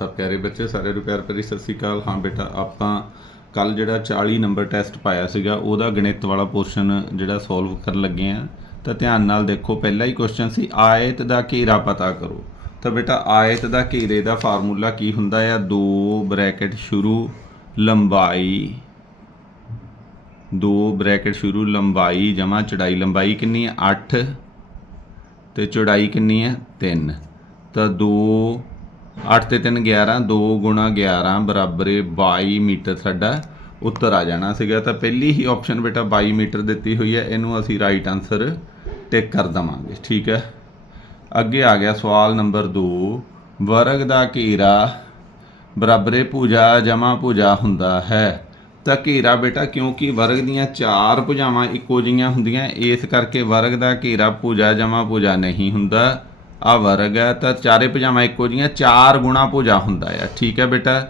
ਤਾਂ ਪਿਆਰੇ ਬੱਚੇ ਸਾਰੇ ਨੂੰ ਪਿਆਰ ਭਰੀ ਸਤਿ ਸ੍ਰੀ ਅਕਾਲ। ਹਾਂ ਬੇਟਾ, ਆਪਾਂ ਕੱਲ ਜਿਹੜਾ 40 ਨੰਬਰ ਟੈਸਟ ਪਾਇਆ ਸੀਗਾ, ਉਹਦਾ ਗਣਿਤ ਵਾਲਾ ਪੋਰਸ਼ਨ ਜਿਹੜਾ ਸੋਲਵ ਕਰਨ ਲੱਗੇ ਆ। ਤਾਂ ਧਿਆਨ ਨਾਲ ਦੇਖੋ, ਪਹਿਲਾ ਹੀ ਕੁਐਸਚਨ ਸੀ, ਆਇਤ ਦਾ ਘੇਰਾ ਪਤਾ ਕਰੋ। ਤਾਂ ਬੇਟਾ, ਆਇਤ ਦਾ ਘੇਰੇ ਦਾ ਫਾਰਮੂਲਾ ਕੀ ਹੁੰਦਾ ਆ? 2 ਬ੍ਰੈਕਟ ਸ਼ੁਰੂ, ਲੰਬਾਈ। 2 ਬ੍ਰੈਕਟ ਸ਼ੁਰੂ, ਲੰਬਾਈ, ਜਮਾ ਚੜਾਈ। ਲੰਬਾਈ ਕਿੰਨੀ ਹੈ 8 ਤੇ ਚੌੜਾਈ ਕਿੰਨੀ ਹੈ 3 ਤਾਂ 2 8 ਤੇ 3 11 2 ਗੁਣਾ 11 ਬਰਾਬਰ ਹੈ 22 ਮੀਟਰ ਸਾਡਾ ਉੱਤਰ ਆ ਜਾਣਾ ਸੀਗਾ। ਤਾਂ ਪਹਿਲੀ ਹੀ ਆਪਸ਼ਨ ਬੇਟਾ 22 ਮੀਟਰ ਦਿੱਤੀ ਹੋਈ ਹੈ। ਇਹਨੂੰ ਅਸੀਂ ਰਾਈਟ ਆਨਸਰ ਟਿਕ ਕਰ ਦਵਾਂਗੇ। ਠੀਕ ਹੈ? ਅੱਗੇ ਆ ਗਿਆ ਸਵਾਲ ਨੰਬਰ 2 ਵਰਗ ਦਾ ਘੇਰਾ ਬਰਾਬਰੇ ਭੁਜਾ ਜਮਾ ਭੁਜਾ ਹੁੰਦਾ ਹੈ। ਤਾਂ ਘੇਰਾ ਬੇਟਾ ਕਿਉਂਕਿ ਵਰਗ ਦੀਆਂ ਚਾਰ ਭੁਜਾਵਾਂ ਇੱਕੋ ਜਿਹੀਆਂ ਹੁੰਦੀਆਂ, ਇਸ ਕਰਕੇ ਵਰਗ ਦਾ ਘੇਰਾ ਭੁਜਾ ਜਮਾ ਭੁਜਾ ਨਹੀਂ ਹੁੰਦਾ। ਆ ਵਰਗ ਹੈ, ਤਾਂ ਚਾਰੇ ਭੁਜਾਵਾਂ ਇੱਕੋ ਜਿਹੀਆਂ, ਚਾਰ ਗੁਣਾ ਭੁਜਾ ਹੁੰਦਾ ਆ। ਠੀਕ ਹੈ ਬੇਟਾ?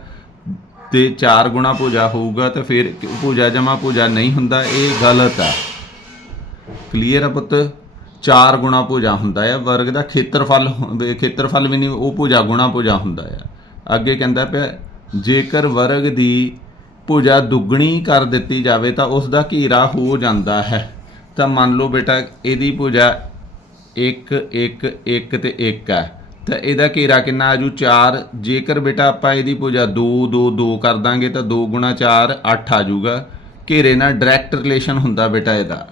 ਤੇ ਚਾਰ ਗੁਣਾ ਭੁਜਾ ਹੋਊਗਾ ਤਾਂ ਫਿਰ ਭੁਜਾ ਜਮਾ ਭੁਜਾ ਨਹੀਂ ਹੁੰਦਾ, ਇਹ ਗਲਤ ਆ। ਕਲੀਅਰ ਆ ਪੁੱਤ? ਚਾਰ ਗੁਣਾ ਭੁਜਾ ਹੁੰਦਾ ਆ। ਵਰਗ ਦਾ ਖੇਤਰਫਲ ਹੁੰ- ਖੇਤਰਫਲ ਵੀ ਨਹੀਂ, ਉਹ ਭੁਜਾ ਗੁਣਾ ਭੁਜਾ ਹੁੰਦਾ ਆ। ਅੱਗੇ ਕਹਿੰਦਾ ਪਿਆ, ਜੇਕਰ ਵਰਗ ਦੀ ਭੁਜਾ ਦੁੱਗਣੀ ਕਰ ਦਿੱਤੀ ਜਾਵੇ ਤਾਂ ਉਸ ਦਾ ਘੇਰਾ ਹੋ ਜਾਂਦਾ ਹੈ। ਤਾਂ ਮੰਨ ਲਓ ਬੇਟਾ, ਇਹਦੀ ਭੁਜਾ 1 1 1 ਤੇ 1 ਹੈ। ਤਾਂ ਇਹਦਾ ਘੇਰਾ ਕਿੰਨਾ ਆਜੂ 4 ਜੇਕਰ ਬੇਟਾ ਆਪਾਂ ਇਹਦੀ ਭੁਜਾ 2 2 2 ਕਰ ਦਾਂਗੇ ਤਾਂ 2 ਗੁਣਾ 4 8 ਆ ਜਾਊਗਾ ਘੇਰੇ ਨਾਲ ਡਾਇਰੈਕਟ ਰਿਲੇਸ਼ਨ ਹੁੰਦਾ ਬੇਟਾ ਇਹਦਾ।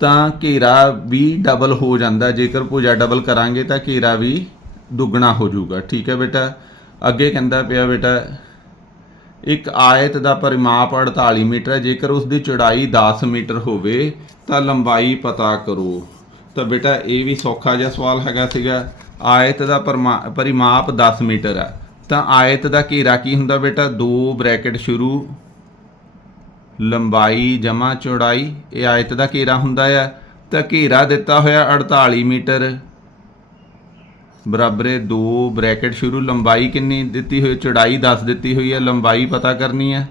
ਤਾਂ ਘੇਰਾ ਵੀ ਡਬਲ ਹੋ ਜਾਂਦਾ। ਜੇਕਰ ਭੁਜਾ ਡਬਲ ਕਰਾਂਗੇ ਤਾਂ ਘੇਰਾ ਵੀ ਦੁੱਗਣਾ ਹੋ ਜਾਊਗਾ ਠੀਕ ਹੈ ਬੇਟਾ? ਅੱਗੇ ਕਹਿੰਦਾ ਪਿਆ ਬੇਟਾ, ਇੱਕ ਆਇਤ ਦਾ ਪਰਿਮਾਪ 48 ਮੀਟਰ ਹੈ। ਜੇਕਰ ਉਸ ਦੀ ਚੌੜਾਈ 10 ਮੀਟਰ ਹੋਵੇ ਤਾਂ ਲੰਬਾਈ ਪਤਾ ਕਰੋ। ਤਾਂ ਬੇਟਾ ਇਹ ਵੀ ਸੌਖਾ ਜਿਹਾ ਸਵਾਲ ਹੈਗਾ ਸੀਗਾ। ਆਇਤ ਦਾ ਪਰਮਾ- ਪਰਿਮਾਪ 10 ਮੀਟਰ ਆ। ਤਾਂ ਆਇਤ ਦਾ ਘੇਰਾ ਕੀ ਹੁੰਦਾ ਬੇਟਾ? ਦੋ ਬ੍ਰੈਕਟ ਸ਼ੁਰੂ, ਲੰਬਾਈ, ਜਮਾ, ਚੌੜਾਈ, ਇਹ ਆਇਤ ਦਾ ਘੇਰਾ ਹੁੰਦਾ ਆ। ਤਾਂ ਘੇਰਾ ਦਿੱਤਾ ਹੋਇਆ 48 ਮੀਟਰ। ਬਰਾਬਰੇ ਦੋ ਬ੍ਰੈਕਟ ਸ਼ੁਰੂ, ਲੰਬਾਈ ਕਿੰਨੀ ਦਿੱਤੀ ਹੋਈ? ਚੌੜਾਈ 10 ਦਿੱਤੀ ਹੋਈ ਹੈ ਲੰਬਾਈ ਪਤਾ ਕਰਨੀ ਹੈ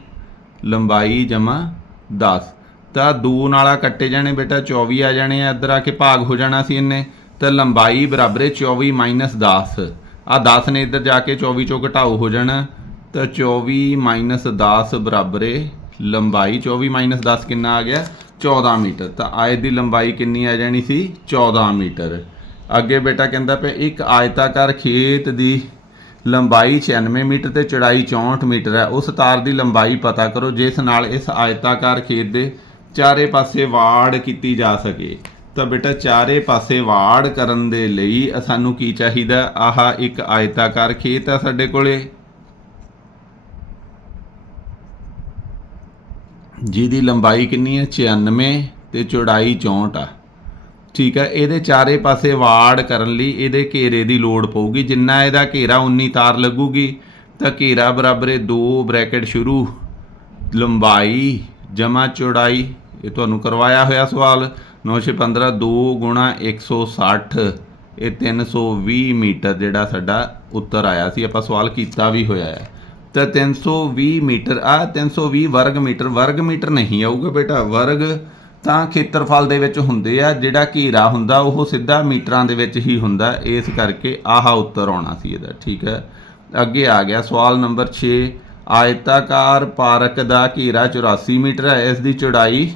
ਲੰਬਾਈ, ਜਮਾ 10 ਤਾਂ 2 ਨਾਲਾ ਕੱਟੇ ਜਾਣੇ ਬੇਟਾ 24 ਆ ਜਾਣੇ ਆ, ਇੱਧਰ ਆ ਕੇ ਭਾਗ ਹੋ ਜਾਣਾ ਸੀ ਇਹਨੇ। ਤਾਂ ਲੰਬਾਈ ਬਰਾਬਰੇ 24 ਮਾਈਨਸ 10 ਆ 10 ਨੇ ਇੱਧਰ ਜਾ ਕੇ 24 ਚੋਂ ਘਟਾਓ ਹੋ ਜਾਣਾ। ਤਾਂ 24 ਮਾਈਨਸ 10 ਬਰਾਬਰੇ ਲੰਬਾਈ 24 ਮਾਈਨਸ 10 ਕਿੰਨਾ ਆ ਗਿਆ? 14 ਮੀਟਰ। ਤਾਂ ਆਇਤ ਦੀ ਲੰਬਾਈ ਕਿੰਨੀ ਆ ਜਾਣੀ ਸੀ? 14 ਮੀਟਰ। ਅੱਗੇ ਬੇਟਾ ਕਹਿੰਦਾ ਪਿਆ, ਇੱਕ ਆਇਤਾਕਾਰ ਖੇਤ ਦੀ ਲੰਬਾਈ 96 ਮੀਟਰ ਤੇ ਚੌੜਾਈ 64 ਮੀਟਰ ਹੈ। ਉਸ ਤਾਰ ਦੀ ਲੰਬਾਈ ਪਤਾ ਕਰੋ, ਜਿਸ ਨਾਲ ਇਸ ਆਇਤਾਕਾਰ ਖੇਤ ਦੇ ਚਾਰੇ ਪਾਸੇ ਵਾੜ ਕੀਤੀ ਜਾ ਸਕੇ। ਤਾਂ ਬੇਟਾ, ਚਾਰੇ ਪਾਸੇ ਵਾੜ ਕਰਨ ਦੇ ਲਈ ਸਾਨੂੰ ਕੀ ਚਾਹੀਦਾ? ਆਹ ਇੱਕ ਆਇਤਾਕਾਰ ਖੇਤ ਆ ਸਾਡੇ ਕੋਲੇ। ਜਿਹਦੀ ਲੰਬਾਈ ਕਿੰਨੀ ਹੈ 96 ਤੇ ਚੌੜਾਈ 64 ਆ। ਠੀਕ ਹੈ ਇਹਦੇ ਚਾਰੇ ਪਾਸੇ ਵਾੜ ਕਰਨ ਲਈ ਇਹਦੇ ਘੇਰੇ ਦੀ ਲੋੜ ਪਊਗੀ। ਜਿੰਨਾ ਇਹਦਾ ਘੇਰਾ, ਉਨੀ ਤਾਰ ਲੱਗੂਗੀ। ਤਾਂ ਘੇਰਾ ਬਰਾਬਰ ਹੈ 2 ਬ੍ਰੈਕਟ ਸ਼ੁਰੂ। ਲੰਬਾਈ ਜਮਾ ਚੌੜਾਈ, ਇਹ ਤੁਹਾਨੂੰ ਕਰਵਾਇਆ ਹੋਇਆ ਸਵਾਲ 915 2 ਗੁਣਾ 160 ਇਹ 320 ਮੀਟਰ ਜਿਹੜਾ ਸਾਡਾ ਉੱਤਰ ਆਇਆ ਸੀ, ਆਪਾਂ ਸਵਾਲ ਕੀਤਾ ਵੀ ਹੋਇਆ ਹੈ। ਤਾਂ 320 ਮੀਟਰ, ਆ 320 ਵਰਗ ਮੀਟਰ ਵਰਗ ਮੀਟਰ ਨਹੀਂ ਆਊਗਾ ਬੇਟਾ, ਵਰਗ ਤਾਂ ਖੇਤਰਫਲ ਦੇ ਵਿੱਚ ਹੁੰਦੇ ਆ, ਜਿਹੜਾ ਘੇਰਾ ਹੁੰਦਾ ਉਹ ਸਿੱਧਾ ਮੀਟਰਾਂ ਦੇ ਵਿੱਚ ਹੀ ਹੁੰਦਾ, ਇਸ ਕਰਕੇ ਆਹ ਉੱਤਰ ਆਉਣਾ ਸੀ ਇਹਦਾ, ਠੀਕ ਹੈ। ਅੱਗੇ ਆ ਗਿਆ ਸਵਾਲ ਨੰਬਰ 6 ਆਇਤਾਕਾਰ ਪਾਰਕ ਦਾ ਘੇਰਾ 84 ਮੀਟਰ ਹੈ। ਇਸ ਦੀ ਚੌੜਾਈ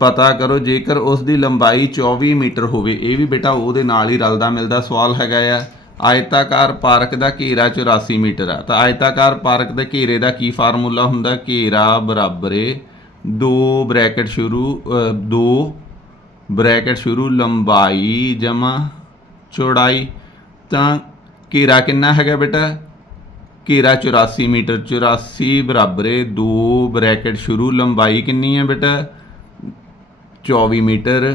ਪਤਾ ਕਰੋ, ਜੇਕਰ ਉਸ ਦੀ ਲੰਬਾਈ 24 ਮੀਟਰ ਹੋਵੇ, ਇਹ ਵੀ ਬੇਟਾ ਉਹਦੇ ਨਾਲ ਹੀ ਰਲਦਾ ਮਿਲਦਾ ਸਵਾਲ ਹੈਗਾ ਆ। ਆਇਤਾਕਾਰ ਪਾਰਕ ਦਾ ਘੇਰਾ 84 ਮੀਟਰ ਆ ਤਾਂ ਆਇਤਾਕਾਰ ਪਾਰਕ ਦੇ ਘੇਰੇ ਦਾ ਕੀ ਫਾਰਮੂਲਾ ਹੁੰਦਾ? ਘੇਰਾ ਬਰਾਬਰੇ 2 ਬ੍ਰੈਕਟ ਸ਼ੁਰੂ 2 ਬ੍ਰੈਕਟ ਸ਼ੁਰੂ, ਲੰਬਾਈ ਜਮਾ ਚੌੜਾਈ। ਤਾਂ ਘੇਰਾ ਕਿੰਨਾ ਹੈਗਾ ਬੇਟਾ? ਘੇਰਾ 84 ਮੀਟਰ 84 ਬਰਾਬਰੇ 2 ਬ੍ਰੈਕਟ ਸ਼ੁਰੂ, ਲੰਬਾਈ ਕਿੰਨੀ ਹੈ ਬੇਟਾ? 24 ਮੀਟਰ।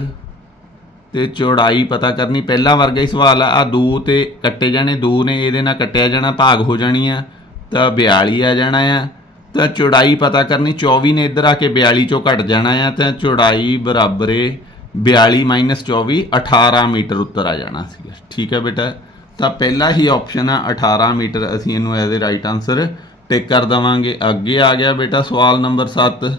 ਤੇ ਚੌੜਾਈ ਪਤਾ ਕਰਨੀ, ਪਹਿਲਾ ਵਰਗਾ ਹੀ ਸਵਾਲ ਆ ਆ 2 ਤੇ ਕੱਟੇ ਜਾਣੇ, ਦੋ ਨੇ ਇਹਦੇ ਨਾਲ ਕੱਟਿਆ ਜਾਣਾ, ਭਾਗ ਹੋ ਜਾਣੀ ਆ, ਤਾਂ 42 ਆ ਜਾਣਾ ਆ। ਤਾਂ ਚੌੜਾਈ ਪਤਾ ਕਰਨੀ 24 ਨੇ ਇੱਧਰ ਆ ਕੇ 42 ਚੋਂ ਘਟ ਜਾਣਾ ਆ, ਤਾਂ ਚੌੜਾਈ ਬਰਾਬਰ ਏ 42 24 18 ਮੀਟਰ ਉੱਤਰ ਆ ਜਾਣਾ ਸੀਗਾ। ਠੀਕ ਹੈ ਬੇਟਾ? ਤਾਂ ਪਹਿਲਾ ਹੀ ਆਪਸ਼ਨ ਆ 18 ਮੀਟਰ ਅਸੀਂ ਇਹਨੂੰ as a right answer tick ਕਰ ਦਵਾਂਗੇ। ਅੱਗੇ ਆ ਗਿਆ ਬੇਟਾ ਸਵਾਲ ਨੰਬਰ 7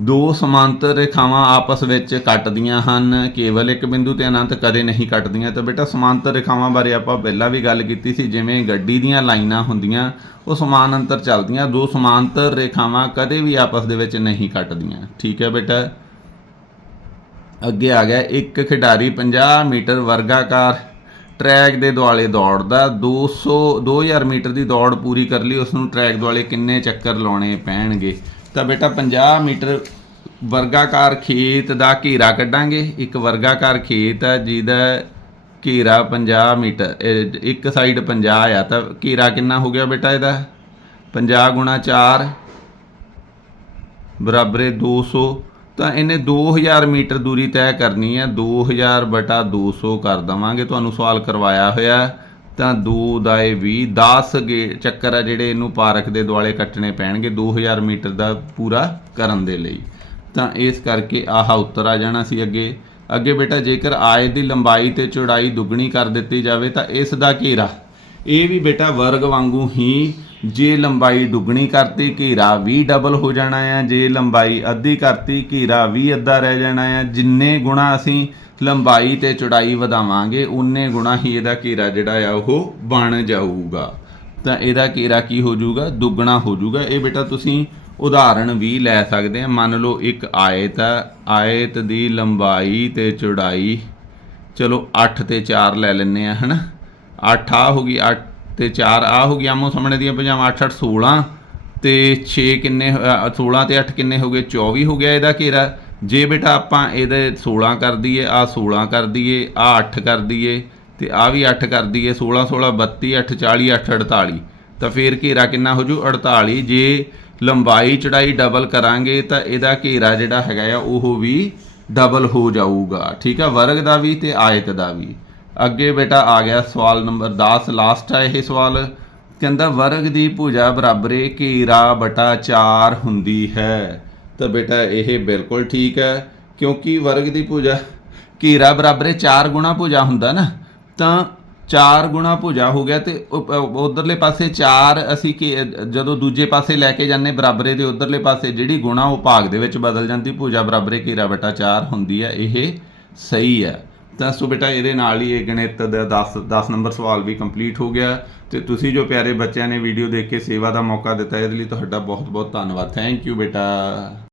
ਦੋ ਸਮਾਂਤਰ ਰੇਖਾਵਾਂ ਆਪਸ ਵਿੱਚ ਕੱਟਦੀਆਂ ਹਨ, ਕੇਵਲ ਇੱਕ ਬਿੰਦੂ ਤੇ ਅਨੰਤ ਕਦੇ ਨਹੀਂ ਕੱਟਦੀਆਂ। ਤਾਂ ਬੇਟਾ ਸਮਾਂਤਰ ਰੇਖਾਵਾਂ ਬਾਰੇ ਆਪਾਂ ਪਹਿਲਾਂ ਵੀ ਗੱਲ ਕੀਤੀ ਸੀ, ਜਿਵੇਂ ਗੱਡੀ ਦੀਆਂ ਲਾਈਨਾਂ ਹੁੰਦੀਆਂ, ਉਹ ਸਮਾਨ ਅੰਤਰ ਚੱਲਦੀਆਂ, ਦੋ ਸਮਾਂਤਰ ਰੇਖਾਵਾਂ ਕਦੇ ਵੀ ਆਪਸ ਦੇ ਵਿੱਚ ਨਹੀਂ ਕੱਟਦੀਆਂ। ਠੀਕ ਹੈ ਬੇਟਾ? ਅੱਗੇ ਆ ਗਿਆ, ਇੱਕ ਖਿਡਾਰੀ 50 ਮੀਟਰ ਵਰਗਾਕਾਰ ਟਰੈਕ ਦੇ ਦੁਆਲੇ ਦੌੜਦਾ 200 2000 ਮੀਟਰ ਦੀ ਦੌੜ ਪੂਰੀ ਕਰ ਲਈ ਉਸ ਨੂੰ ਟਰੈਕ ਦੁਆਲੇ ਕਿੰਨੇ ਚੱਕਰ ਲਾਉਣੇ ਪੈਣਗੇ? ਤਾਂ ਬੇਟਾ 50 ਮੀਟਰ ਵਰਗਾਕਾਰ ਖੇਤ ਦਾ ਘੇਰਾ ਕੱਢਾਂਗੇ। ਇੱਕ ਵਰਗਾਕਾਰ ਖੇਤ ਹੈ ਜਿਹਦਾ ਘੇਰਾ 50 ਮੀਟਰ ਇੱਕ ਸਾਈਡ 50 ਆ, ਤਾਂ ਘੇਰਾ ਕਿੰਨਾ ਹੋ ਗਿਆ ਬੇਟਾ ਇਹਦਾ? 50 ਗੁਣਾ 4 ਬਰਾਬਰ ਹੈ 200 ਤਾਂ ਇਹਨੇ 2000 ਮੀਟਰ ਦੂਰੀ ਤੈਅ ਕਰਨੀ ਹੈ। 2000 ਬਟਾ 200 ਕਰ ਦਵਾਂਗੇ। ਤੁਹਾਨੂੰ ਸਵਾਲ ਕਰਵਾਇਆ ਹੋਇਆ ਤਾਂ 2 ਦਾ ਇਹ 20 10 ਗੇ ਚੱਕਰ ਆ ਜਿਹੜੇ ਇਹਨੂੰ ਪਾਰਕ ਦੇ ਦੁਆਲੇ ਕੱਟਣੇ ਪੈਣਗੇ 2000 ਮੀਟਰ ਦਾ ਪੂਰਾ ਕਰਨ ਦੇ ਲਈ। ਤਾਂ ਇਸ ਕਰਕੇ ਆਹ ਉੱਤਰ ਆ ਜਾਣਾ ਸੀ ਅੱਗੇ। ਅੱਗੇ ਬੇਟਾ, ਜੇਕਰ ਆਏ ਦੀ ਲੰਬਾਈ ਤੇ ਚੌੜਾਈ ਦੁੱਗਣੀ ਕਰ ਦਿੱਤੀ ਜਾਵੇ ਤਾਂ ਇਸ ਦਾ ਘੇਰਾ। ਇਹ ਵੀ ਬੇਟਾ ਵਰਗ ਵਾਂਗੂ ਹੀ ਜੇ ਲੰਬਾਈ ਦੁੱਗਣੀ ਕਰਤੀ, ਘੇਰਾ ਵੀ ਡਬਲ ਹੋ ਜਾਣਾ ਆ। ਜੇ ਲੰਬਾਈ ਅੱਧੀ ਕਰਤੀ, ਘੇਰਾ ਵੀ ਅੱਧਾ ਰਹਿ ਜਾਣਾ ਆ। ਜਿੰਨੇ ਗੁਣਾ ਅਸੀਂ ਲੰਬਾਈ ਤੇ ਚੌੜਾਈ ਵਧਾਵਾਂਗੇ ਉਨੇ ਗੁਣਾ ਹੀ ਇਹਦਾ ਘੇਰਾ ਜਿਹੜਾ ਆ, ਉਹ ਬਣ ਜਾਊਗਾ। ਤਾਂ ਇਹਦਾ ਘੇਰਾ ਕੀ ਹੋ ਜਾਊਗਾ? ਦੁੱਗਣਾ ਹੋ ਜਾਊਗਾ। ਇਹ ਬੇਟਾ ਤੁਸੀਂ ਉਦਾਹਰਣ ਵੀ ਲੈ ਸਕਦੇ ਆ। ਮੰਨ ਲਓ ਇੱਕ ਆਇਤ ਹੈ ਆਇਤ ਦੀ ਲੰਬਾਈ ਤੇ ਚੌੜਾਈ, ਚਲੋ 8 ਤੇ 4 ਲੈ ਲੈਨੇ ਆ, ਹਨਾ? 8 ਆ ਹੋ ਗਈ 8 ਤੇ 4 ਆ ਹੋ ਗਿਆ ਆਮੋ ਸਾਹਮਣੇ ਦੀਆਂ ਭੁਜਾਵਾਂ 8 8 16 ਤੇ 6 ਕਿੰਨੇ ਅ, 16 ਤੇ 8 ਕਿੰਨੇ ਹੋ ਗਏ? 24 ਹੋ ਗਿਆ ਇਹਦਾ ਘੇਰਾ। ਜੇ ਬੇਟਾ ਆਪਾਂ ਇਹਦੇ 16 ਕਰ ਦਈਏ ਆ 16 ਕਰ ਦਈਏ ਆ 8 ਕਰ ਦਈਏ ਤੇ ਆ ਵੀ 8 ਕਰ ਦਈਏ 16 16 32 8 40 8 48 ਤਾਂ ਫੇਰ ਘੇਰਾ ਕਿੰਨਾ ਹੋ ਜੂ? 48 ਜੇ ਲੰਬਾਈ ਚੜਾਈ ਡਬਲ ਕਰਾਂਗੇ ਤਾਂ ਇਹਦਾ ਘੇਰਾ ਜਿਹੜਾ ਹੈਗਾ ਆ ਉਹ ਵੀ ਡਬਲ ਹੋ ਜਾਊਗਾ। ਠੀਕ ਆ? ਵਰਗ ਦਾ ਵੀ ਤੇ ਆਇਤ ਦਾ ਵੀ। ਅੱਗੇ ਬੇਟਾ ਆ ਗਿਆ ਸਵਾਲ ਨੰਬਰ 10 ਲਾਸਟ ਆ ਇਹ ਸਵਾਲ। ਕਹਿੰਦਾ, ਵਰਗ ਦੀ ਭੁਜਾ ਬਰਾਬਰੇ ਘੇਰਾ ਬਟਾ 4 ਹੁੰਦੀ ਹੈ? ਤਾਂ ਬੇਟਾ, ਇਹ ਬਿਲਕੁਲ ਠੀਕ ਹੈ, ਕਿਉਂਕਿ ਵਰਗ ਦੀ ਭੁਜਾ ਘੇਰਾ ਬਰਾਬਰੇ 4 ਗੁਣਾ ਭੁਜਾ ਹੁੰਦਾ ਨਾ, ਤਾਂ 4 ਗੁਣਾ ਭੁਜਾ ਹੋ ਗਿਆ ਤੇ ਉਧਰਲੇ ਪਾਸੇ 4 ਅਸੀਂ ਕੀ ਜਦੋਂ ਦੂਜੇ ਪਾਸੇ ਲੈ ਕੇ ਜਾਂਦੇ ਬਰਾਬਰੇ ਦੇ ਉਧਰਲੇ ਪਾਸੇ, ਜਿਹੜੀ ਗੁਣਾ ਉਹ ਭਾਗ ਦੇ ਵਿੱਚ ਬਦਲ ਜਾਂਦੀ, ਭੁਜਾ ਬਰਾਬਰੇ ਘੇਰਾ ਬਟਾ 4 ਹੁੰਦੀ ਹੈ, ਇਹ ਸਹੀ ਹੈ। ਤਾਂ ਸੋ ਬੇਟਾ ਇਹਦੇ ਨਾਲ ਹੀ ਇਹ ਗਣਿਤ ਦਾ 10 10 ਨੰਬਰ ਸਵਾਲ ਵੀ ਕੰਪਲੀਟ ਹੋ ਗਿਆ। ਤੇ ਤੁਸੀਂ ਜੋ ਪਿਆਰੇ ਬੱਚਿਆਂ ਨੇ ਵੀਡੀਓ ਦੇਖ ਕੇ ਸੇਵਾ ਦਾ ਮੌਕਾ ਦਿੱਤਾ, ਇਹਦੇ ਲਈ ਤੁਹਾਡਾ ਬਹੁਤ ਬਹੁਤ ਧੰਨਵਾਦ। ਥੈਂਕ ਯੂ ਬੇਟਾ।